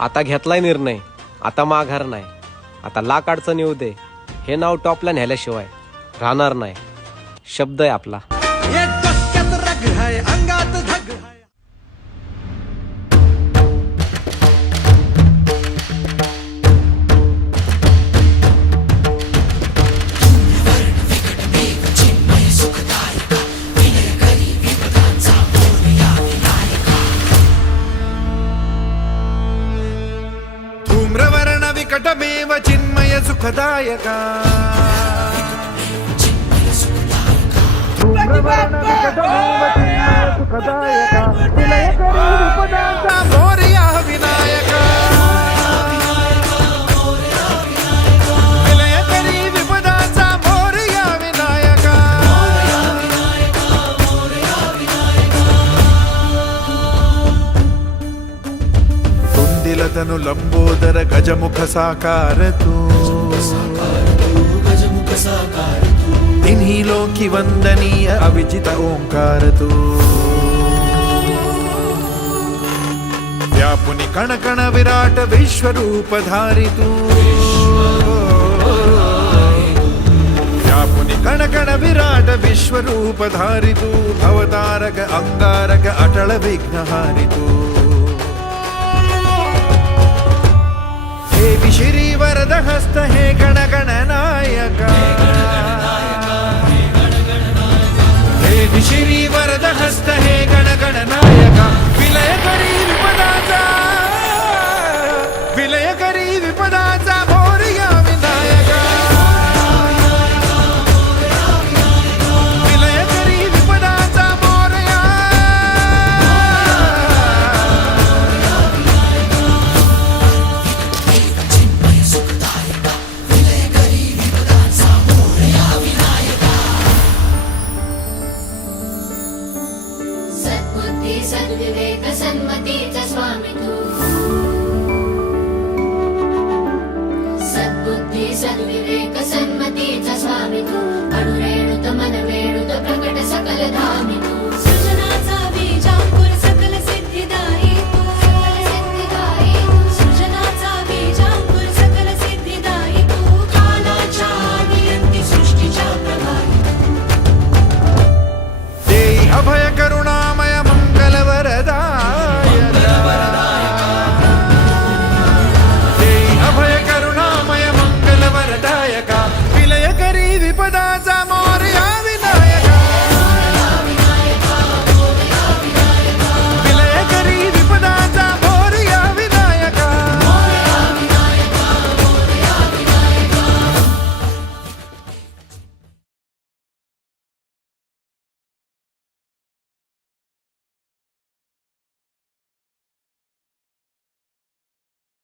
आता घेतलाय निर्णय, आता माघार नाही. आता लाख अडचण येऊ दे, हे नाव टॉपला न्यायल्याशिवाय राहणार नाही. शब्द आहे आपला. ये डोक्यात रग है, अंगात धग है. धूम्रवर्ण विकटमेव चिन्मय सुखदायका. धूम्रवर्ण विकटमेव चिन्मय सुखदायका. विलयकरी विपदांचा मोरया विनायका. विलयकरी विपदांचा मोरया विनायका. तुंदिल तनु लंबोदर गजमुख साकार तू. तिन्ही लोकी वंदनीय अविजित ओंकार तू. व्यापुनि कण कण विराट विश्वरूप धारी तू. व्यापुनि कण कण विराट विश्वरूप धारी तू. भवतारक अंगारक अटल विघ्नहारी तू.